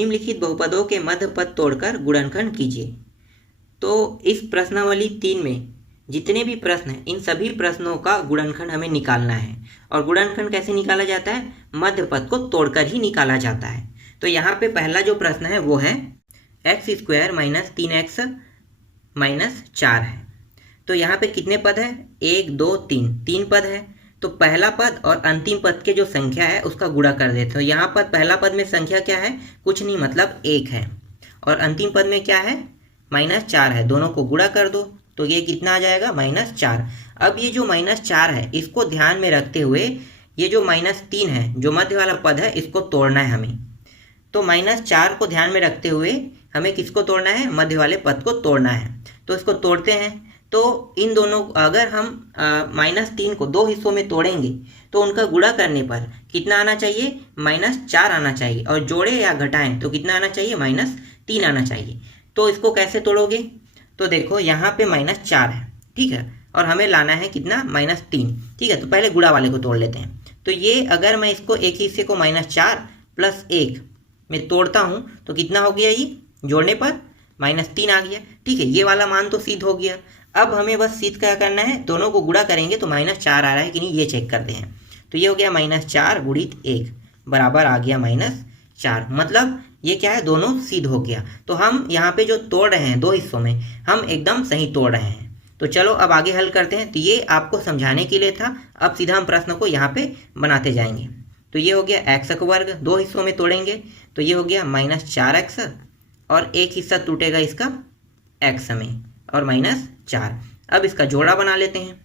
निम्नलिखित बहुपदों के मध्य पद तोड़कर गुणनखंड कीजिए। तो इस प्रश्नावली 3 में जितने भी प्रश्न हैं, इन सभी प्रश्नों का गुणनखंड हमें निकालना है। और गुणनखंड कैसे निकाला जाता है? मध्य पद को तोड़कर ही निकाला जाता है। तो यहाँ पे पहला जो प्रश्न है वो है x square minus 3x minus 4 है। तो यहाँ पे कितने पद है? 1 2 3, 3 पद है। तो पहला पद और अंतिम पद के जो संख्या है उसका गुणा कर देते हो। यहाँ पर पहला पद में संख्या क्या है? कुछ नहीं, मतलब 1 है। और अंतिम पद में क्या है? -4 है। दोनों को गुणा कर दो तो ये कितना आ जाएगा? -4। अब ये जो -4 है इसको ध्यान में रखते हुए ये जो -3 है जो मध्य वाला पद है इसको तोड़ना है हमें। तो -4 को ध्यान में रखते हुए हमें किसको तोड़ना है? मध्य वाले पद को तोड़ना है। तो इसको तोड़ते हैं। तो इन दोनों, अगर हम -3 को 2 हिस्सों में तोड़ेंगे तो उनका गुणा करने पर कितना आना चाहिए? -4 आना चाहिए। और जोड़े या घटाएं तो कितना आना चाहिए? -3 आना चाहिए। तो इसको कैसे तोड़ोगे? तो देखो यहाँ पे -4 है, ठीक है, और हमें लाना है कितना? -3, ठीक है। तो पहले गुणा वाले को तोड़ लेते हैं। तो ये अगर मैं इसको एक ही हिस्से को -4 + 1 में तोड़ता हूँ तो कितना हो गया? ये जोड़ने पर -3 आ गया, ठीक है। ये वाला मान तो सिद्ध हो गया। अब हमें बस सिद्ध क्या करना है? दोनों को गुणा करेंगे तो -4 आ रहा है कि नहीं ये चेक करते हैं। तो ये हो गया -4 × 1 बराबर आ गया -4। मतलब ये क्या है? दोनों सिद्ध हो गया। तो हम यहाँ पे जो तोड़ रहे हैं 2 हिस्सों में, हम एकदम सही तोड़ रहे हैं। तो चलो अब आगे हल करते हैं। तो ये आपको समझाने के लिए था। अब सीधा हम प्रश्न को यहाँ पे बनाते जाएंगे। तो ये हो गया x², 2 हिस्सों में तोड़ेंगे तो ये हो गया -4x, और एक हिस्सा टूटेगा इसका x में, और -4। अब इसका जोड़ा बना लेते हैं।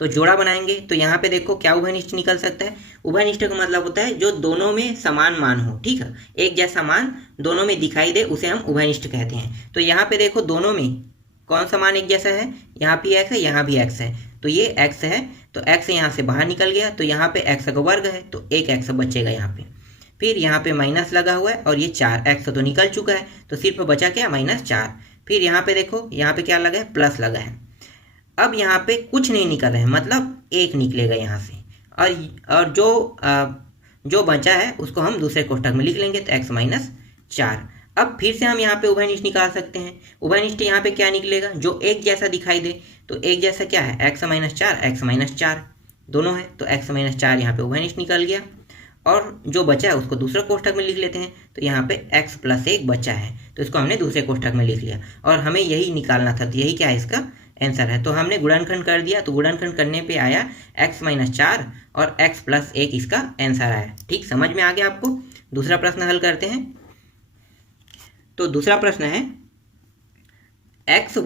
तो जोड़ा बनाएंगे तो यहाँ पे देखो क्या उभयनिष्ठ निकल सकता है? उभयनिष्ठ का मतलब होता है जो दोनों में समान मान हो, ठीक है, एक जैसा मान दोनों में दिखाई दे उसे हम उभयनिष्ठ कहते हैं। तो यहाँ पे देखो दोनों में कौन सा मान एक जैसा है? यहाँ भी x है, यहाँ भी x है। तो ये x है, तो x यहाँ से बाहर निकल गया, तो यहाँ पे x² है, तो एक x बचेगा यहाँ पे। फिर यहाँ पे माइनस लगा हुआ है और ये 4, x तो निकल चुका है, तो सिर्फ बचा क्या? -4। फिर यहाँ पे देखो, यहाँ पे क्या लगा है? प्लस लगा है। अब यहाँ पे कुछ नहीं निकल रहा है, मतलब 1 निकलेगा यहाँ से। और जो बचा है उसको हम दूसरे कोष्ठक में लिख लेंगे, तो x - 4। अब फिर से हम यहाँ पे उभयनिष्ठ निकाल सकते हैं। उभयनिष्ठ यहाँ पे क्या निकलेगा? जो एक जैसा दिखाई दे। तो एक जैसा क्या है? x - 4, x - 4 दोनों है, तो x - 4 यहाँ पे उभयनिष्ठ निकल गया। और जो बचा है उसको दूसरे कोष्ठक में लिख लेते हैं। तो यहाँ पे x + 1 बचा है, तो इसको हमने दूसरे कोष्ठक में लिख लिया। और हमें यही निकालना था, तो यही क्या है? इसका आंसर है। तो हमने गुणनखंड कर दिया, तो गुणनखंड करने पे आया x - 4 और x + 1 इसका आंसर आया। ठीक, समझ में आ गया आपको? दूसरा प्रश्न हल करते हैं। तो दूसरा प्रश्न है x²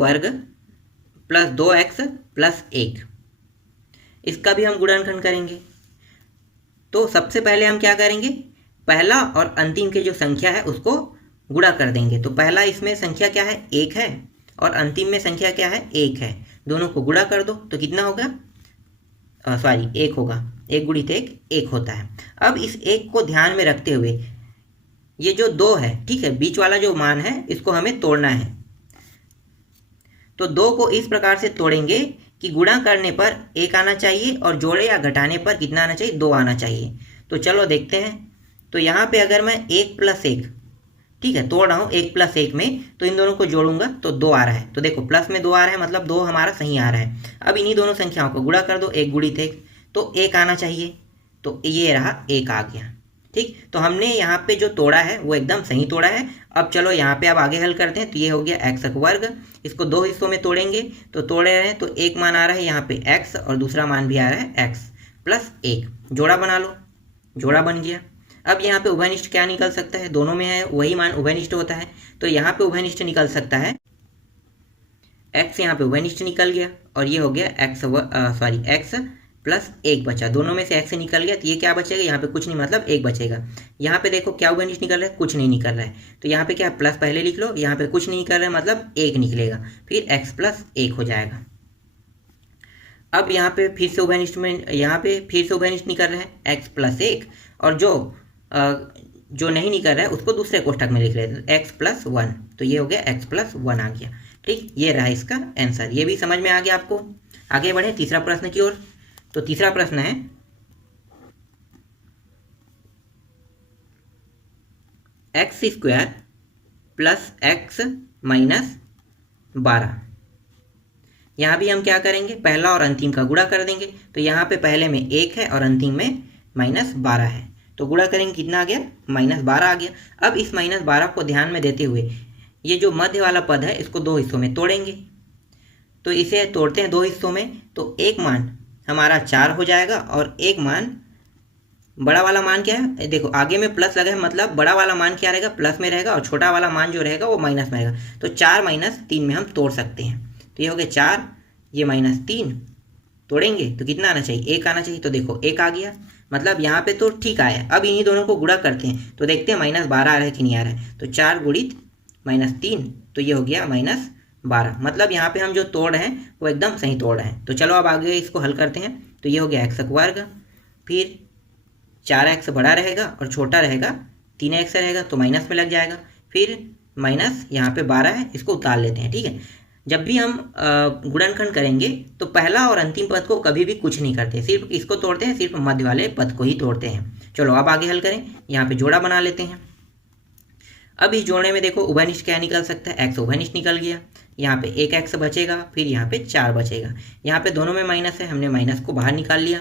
+ 2x + 1। इसका भी हम गुणनखंड करेंगे। तो सबसे पहले हम क्या करेंगे? पहला और अंतिम के जो संख्या है उसको गुणा कर देंगे। तो पहला इसमें संख्या क्या है? 1 है, और अंतिम में संख्या क्या है? 1 है। दोनों को गुणा कर दो तो कितना होगा? 1 होगा। 1 × 1 1 होता है। अब इस 1 को ध्यान में रखते हुए ये जो 2 है, ठीक है, बीच वाला जो मान है इसको हमें तोड़ना है। तो 2 को इस प्रकार से तोड़ेंगे कि गुणा करने पर 1 आना चाहिए और जोड़े या घटाने पर कितना आना चाहिए? 2 आना चाहिए। तो चलो देखते हैं। तो यहाँ पे अगर मैं 1 + 1, ठीक है, तोड़ रहा हूँ 1 + 1 में, तो इन दोनों को जोड़ूंगा तो 2 आ रहा है। तो देखो प्लस में 2 आ रहा है, मतलब 2 हमारा सही आ रहा है। अब इन्हीं दोनों संख्याओं को गुणा कर दो, 1 × 1 तो 1 आना चाहिए। तो ये रहा 1 आ गया। ठीक, तो हमने यहाँ पे जो तोड़ा है वो एकदम सही तोड़ा है। अब चलो यहाँ पे अब आगे हल करते हैं। तो ये हो गया x², इसको 2 हिस्सों में तोड़ेंगे तो तोड़े रहे हैं, तो एक मान आ रहा है यहाँ पे x और दूसरा मान भी आ रहा है x + 1। जोड़ा बना लो, जोड़ा बन गया। अब यहाँ पे उभयनिष्ठ क्या निकल सकता है? दोनों में है वही मान उभयनिष्ठ होता है। तो यहाँ पे उभयनिष्ठ निकल सकता है x, यहाँ पे उभयनिष्ठ निकल गया, और ये हो गया x + 1 बचा। दोनों में से x निकल गया, तो ये क्या बचेगा? यहाँ पे कुछ नहीं, मतलब 1 बचेगा। यहाँ पे देखो क्या उभयनिष्ठ निकल रहा है? कुछ नहीं निकल रहा है। तो यहाँ पे क्या प्लस पहले लिख लो, यहाँ पे कुछ नहीं निकल रहा है, मतलब 1 निकलेगा, फिर x + 1 हो जाएगा। अब यहाँ पे फिर से उभयनिष्ठ में, यहाँ पे फिर से उभयनिष्ठ निकल रहा है x + 1, और जो नहीं निकल रहा है उसको दूसरे कोष्ठक में लिख लेते हैं, x + 1। तो ये हो गया x + 1 आ गया। ठीक, ये रहा इसका आंसर। ये भी समझ में आ गया आपको? आगे बढ़े तीसरा प्रश्न की ओर। तो तीसरा प्रश्न है x square plus x minus 12। यहाँ भी हम क्या करेंगे, पहला और अंतिम का गुणा कर देंगे। तो यहाँ पे पहले में 1 है और अंतिम में -12 है, तो गुणा करेंगे कितना आ गया, -12 आ गया। अब इस -12 को ध्यान में देते हुए ये जो मध्य वाला पद है इसको दो हिस्सों में तोड़ेंगे। तो इसे तोड़ते हैं दो हिस्सों में, तो एक मान हमारा 4 हो जाएगा और एक मान, बड़ा वाला मान क्या है, देखो आगे में प्लस लगा है, मतलब बड़ा वाला मान क्या रहेगा, प्लस में रहेगा, और छोटा वाला मान जो रहेगा वो माइनस में रहेगा। तो 4 - 3 में हम तोड़ सकते हैं। तो ये हो गया 4, ये -3 तोड़ेंगे तो कितना आना चाहिए, 1 आना चाहिए। तो देखो 1 आ गया, मतलब यहाँ पे तो ठीक आया। अब इन्हीं दोनों को गुणा करते हैं तो देखते हैं -12 आ रहा है कि नहीं आ रहा है। तो 4 गुणित -3, तो ये हो गया -12। मतलब यहाँ पे हम जो तोड़ रहे हैं वो एकदम सही तोड़ रहे हैं। तो चलो अब आगे इसको हल करते हैं। तो ये हो गया x वर्ग, फिर 4x बड़ा रहेगा और छोटा रहेगा 3x रहेगा, तो माइनस में लग जाएगा। फिर माइनस यहाँ पे 12 है, इसको उतार लेते हैं। ठीक है, जब भी हम गुणनखंड करेंगे तो पहला और अंतिम पद को कभी भी कुछ नहीं करते, सिर्फ इसको तोड़ते हैं, सिर्फ मध्य वाले पद को ही तोड़ते हैं। चलो अब आगे हल करें। यहाँ पे जोड़ा बना लेते हैं। अब इस जोड़ने में देखो उभयनिष्ठ क्या निकल सकता है, x उभयनिष्ठ निकल गया। यहाँ पे 1x बचेगा, फिर यहाँ पे 4 बचेगा। यहाँ पे दोनों में माइनस है, हमने माइनस को बाहर निकाल लिया।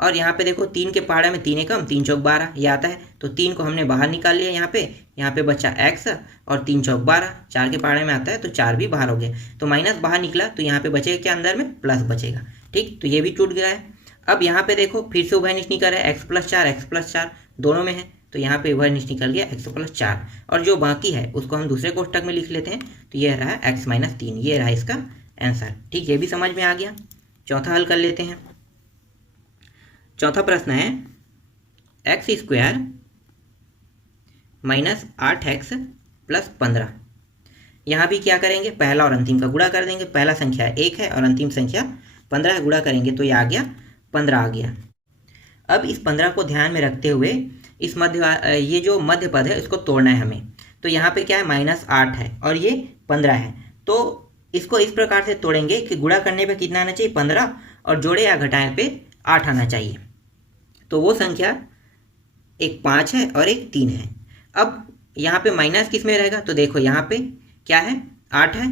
और यहाँ पे देखो 3 के पहाड़े में 3 एकम 3 चौक 12 ये आता है, तो 3 को हमने बाहर निकाल लिया। यहाँ पे बचा x और 3 चौक 12, 4 के पहाड़े में आता है तो 4 भी बाहर हो गया। तो माइनस बाहर निकला, तो यहाँ पे बचेगा क्या, अंदर में प्लस बचेगा। ठीक, तो ये भी टूट गया है। अब यहाँ पे देखो फिर से उभयनिष्ठ निकल रहा है, x + 4 दोनों में है, तो यहाँ पे उभयनिष्ठ निकल गया x + 4, और जो बाकी है उसको हम दूसरे कोष्टक में लिख लेते हैं। तो ये रहा x - 3, ये रहा इसका आंसर। ठीक, ये भी समझ में आ गया। चौथा हल कर लेते हैं। चौथा प्रश्न है x² - 8x + 15। यहाँ भी क्या करेंगे, पहला और अंतिम का गुणा कर देंगे। पहला संख्या 1 है और अंतिम संख्या 15 है, गुणा करेंगे तो ये आ गया 15 आ गया। अब इस 15 को ध्यान में रखते हुए इस ये जो मध्य पद है इसको तोड़ना है हमें। तो यहाँ पे क्या है, -8 है और ये 15 है, तो इसको इस प्रकार से तोड़ेंगे कि गुणा करने पे कितना आना चाहिए, 15, और जोड़े या घटाएं पे 8 आना चाहिए। तो वो संख्या एक 5 है और एक 3 है। अब यहाँ पे माइनस किस में रहेगा, तो देखो यहाँ पे क्या है, 8 है,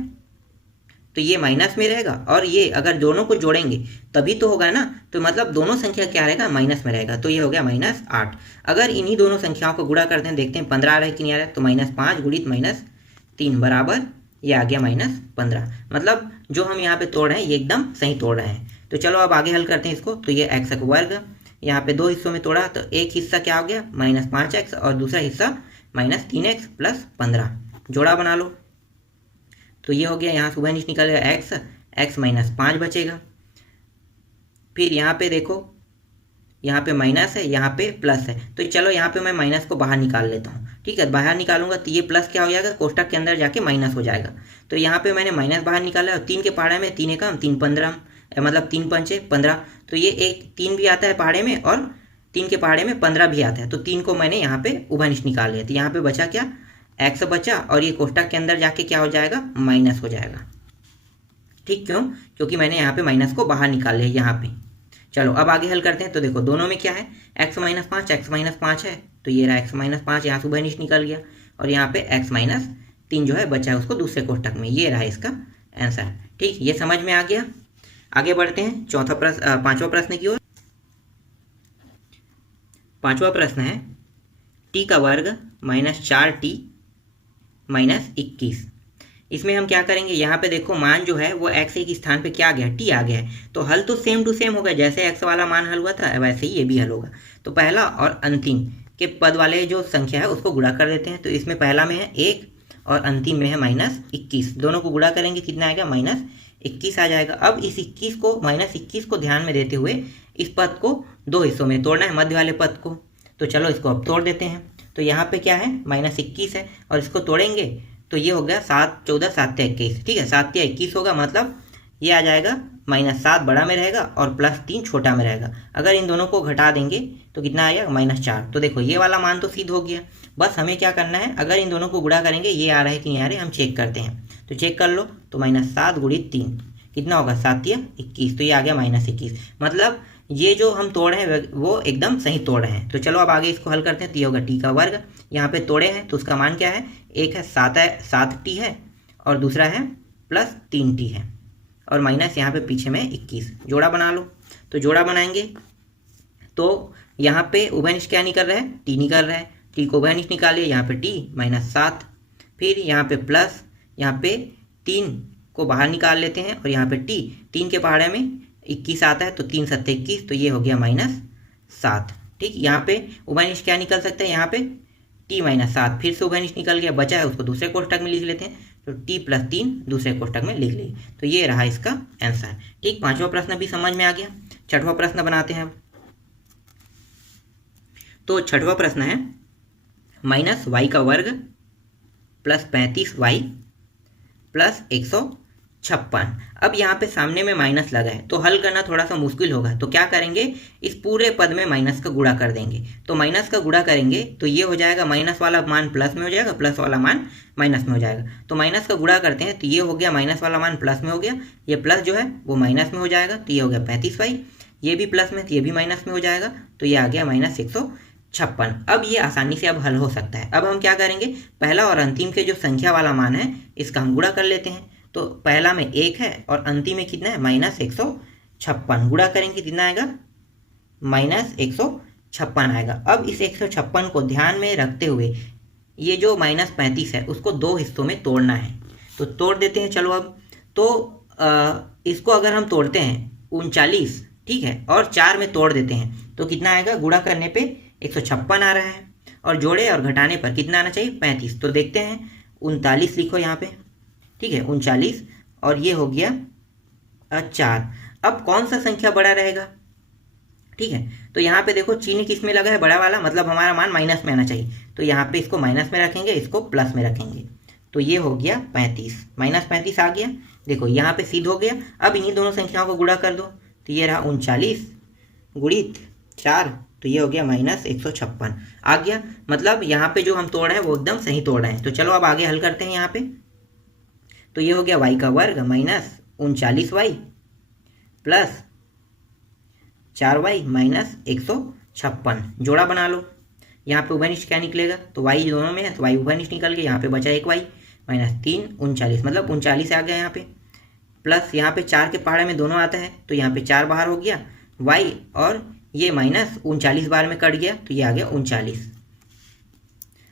तो ये माइनस में रहेगा, और ये अगर दोनों को जोड़ेंगे तभी तो होगा ना, तो मतलब दोनों संख्या क्या रहेगा, माइनस में रहेगा। तो ये हो गया -8। अगर इन्हीं दोनों संख्याओं को गुणा करते हैं, देखते हैं 15 आ रहा है कि नहीं आ रहा है। तो -5 गुणित -3 बराबर ये आ गया -15। मतलब जो हम यहाँ पे तोड़ रहे हैं ये एकदम सही तोड़ रहे हैं। तो चलो अब आगे हल करते हैं इसको। तो ये x वर्ग, यहाँ पे दो हिस्सों में तोड़ा, तो एक हिस्सा क्या हो गया, -5x, और दूसरा हिस्सा -3x + 15। जोड़ा बना लो, तो ये हो गया, यहाँ से उभयनिष्ठ निकल गया x - 5 बचेगा। फिर यहाँ पे देखो, यहाँ पे माइनस है, यहाँ पे प्लस है, तो चलो यहाँ पे मैं माइनस को बाहर निकाल लेता हूँ। ठीक है, बाहर निकालूंगा तो ये प्लस क्या हो जाएगा, कोष्टक के अंदर जाके माइनस हो जाएगा। तो यहाँ पे मैंने माइनस बाहर निकाला, और 3 के पहाड़े में 3 एकम 3 15, मतलब 3 पंचे 15, तो ये एक 3 भी आता है पहाड़े में, और 3 के पहाड़े में 15 भी आता है। तो 3 को मैंने यहाँ पे उभयनिष्ठ निकाल लिया। तो यहाँ पे बचा क्या, x बचा, और ये कोष्टक के अंदर जाके क्या हो जाएगा, माइनस हो जाएगा। ठीक, क्यों, क्योंकि मैंने यहाँ पे माइनस को बाहर निकाल लिया यहाँ पे। चलो अब आगे हल करते हैं। तो देखो दोनों में क्या है, x - 5 है, तो ये रहा x - 5, यहाँ से उभयनिष्ठ निकल गया, और यहाँ पे x - 3 जो है बचा है उसको दूसरे कोष्टक में, ये रहा इसका आंसर। ठीक, ये समझ में आ गया। आगे बढ़ते हैं पांचवा प्रश्न की ओर। पांचवा प्रश्न है t का वर्ग -4t - 21। इसमें हम क्या करेंगे, यहाँ पे देखो मान जो है वो x के स्थान पे क्या आ गया, t आ गया है, तो हल तो सेम टू सेम होगा, जैसे x वाला मान हल हुआ था वैसे ही ये भी हल होगा। तो पहला और अंतिम के पद वाले जो संख्या है उसको गुणा कर देते हैं। तो इसमें पहला में है 1 और अंतिम में है -21, दोनों को गुणा करेंगे कितना आएगा, -21 आ जाएगा। अब इस 21 को ध्यान में देते हुए इस पद को दो हिस्सों में तोड़ना है, मध्य वाले पद को। तो चलो इसको अब तोड़ देते हैं। तो यहाँ पे क्या है, -21 है, और इसको तोड़ेंगे तो ये हो गया 7 14 7 21। ठीक है, 7 या 21 होगा, मतलब ये आ जाएगा -7 बड़ा में रहेगा और +3 छोटा में रहेगा। अगर इन दोनों को घटा देंगे तो कितना आएगा, -4। तो देखो ये वाला मान तो सिद्ध हो गया। बस हमें क्या करना है, अगर इन दोनों को गुणा करेंगे ये आ रहा है कि नहीं आ रहे, हम चेक करते हैं। तो चेक कर लो, तो -7 गुणित 3 कितना होगा, 7 या 21, तो ये आ गया -21। मतलब ये जो हम तोड़ रहे हैं वो एकदम सही तोड़ रहे हैं। तो चलो अब आगे इसको हल करते हैं। तो ये होगा टी का वर्ग, यहाँ पे तोड़े हैं तो उसका मान क्या है, एक है 7t है और दूसरा है प्लस 3t है और माइनस यहाँ पे पीछे में 21। जोड़ा बना लो। तो जोड़ा बनाएंगे तो यहाँ पे उभयनिष्ठ क्या निकल रहा है, टी निकल रहा है। टी को उभयनिष्ठ निकालिए, यहाँ पे टी माइनस 7, फिर यहाँ पे प्लस, यहाँ पे 3 को बाहर निकाल लेते हैं और यहाँ पे टी, 3 के पहाड़े में 21 आता है तो 3 7 21, तो ये हो गया -7। ठीक, यहाँ पे उभयनिष्ठ क्या निकल सकता है, यहाँ पे टी -7, फिर से उभयनिष्ठ निकल गया, बचा है उसको दूसरे कोष्ठक में लिख लेते हैं। तो टी प्लस 3 दूसरे कोष्ठक में लिख ली। तो ये रहा इसका आंसर। ठीक, पांचवा प्रश्न भी समझ में आ गया। छठवां प्रश्न बनाते हैं अब। तो छठवां प्रश्न है -y का वर्ग प्लस 35y प्लस 156। अब यहाँ पे सामने में माइनस लगा है तो हल करना थोड़ा सा मुश्किल होगा। तो क्या करेंगे, इस पूरे पद में माइनस का गुणा कर देंगे। तो माइनस का गुणा करेंगे तो ये हो जाएगा, माइनस वाला मान प्लस में हो जाएगा, प्लस वाला मान माइनस में हो जाएगा। तो माइनस का गुणा करते हैं तो ये हो गया, माइनस वाला मान प्लस में हो गया, ये प्लस जो है वो माइनस में हो जाएगा, तो ये हो गया 35y, ये भी प्लस में तो ये भी माइनस में हो जाएगा, तो ये आ गया -156। अब ये आसानी से अब हल हो सकता है। अब हम क्या करेंगे, पहला और अंतिम के जो संख्या वाला मान है इसका हम गुणा कर लेते हैं। तो पहला में 1 है और अंतिम में कितना है, -156। गुणा करेंगे कितना आएगा, -156 आएगा। अब इस 156 को ध्यान में रखते हुए ये जो -35 है उसको 2 हिस्सों में तोड़ना है। तो तोड़ देते हैं चलो अब। तो इसको अगर हम तोड़ते हैं 39, ठीक है, और 4 में तोड़ देते हैं तो कितना आएगा, गुणा करने पे 156 आ रहा है और जोड़े और घटाने पर कितना आना चाहिए, 35। तो देखते हैं 39 लिखो यहाँ पे, ठीक है, 39 और ये हो गया 4। अब कौन सा संख्या बड़ा रहेगा, ठीक है। तो यहाँ पे देखो चिन्ह किस में लगा है, बड़ा वाला, मतलब हमारा मान माइनस में आना चाहिए। तो यहाँ पे इसको माइनस में रखेंगे, इसको प्लस में रखेंगे, तो ये हो गया 35, -35 आ गया। देखो यहाँ पे सिद्ध हो गया। अब इन्हीं दोनों संख्याओं को गुणा कर दो, तो ये रहा 39 गुणित 4, तो ये हो गया -156 आ गया। मतलब यहाँ पे जो हम तोड़ रहे हैं वो एकदम सही तोड़ रहे हैं। तो चलो अब आगे हल करते हैं यहाँ पे। तो ये हो गया y का वर्ग -39y प्लस 4y -156। जोड़ा बना लो। यहाँ पे उभयनिष्ठ क्या निकलेगा, तो y दोनों में है तो y उभयनिष्ठ निकल गया, यहाँ पे बचा 1y -3 39, मतलब 39 आ गया यहाँ पे। प्लस यहाँ पे 4 के पहाड़े में दोनों आता है तो यहाँ पे 4 बाहर हो गया, y और ये -39 बार में कट गया तो ये आ गया 39।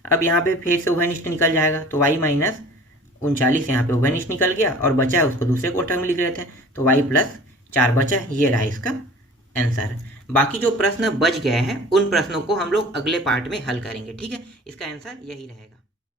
अब यहाँ पे फिर से उभयनिष्ठ निकल जाएगा तो y -39 यहाँ पे उभयनिष्ठ निकल गया और बचा है उसको दूसरे कोष्ठक में लिख लेते हैं, तो y + 4 बचा। ये रहा इसका आंसर। बाकी जो प्रश्न बच गए हैं उन प्रश्नों को हम लोग अगले पार्ट में हल करेंगे, ठीक है। इसका आंसर यही रहेगा।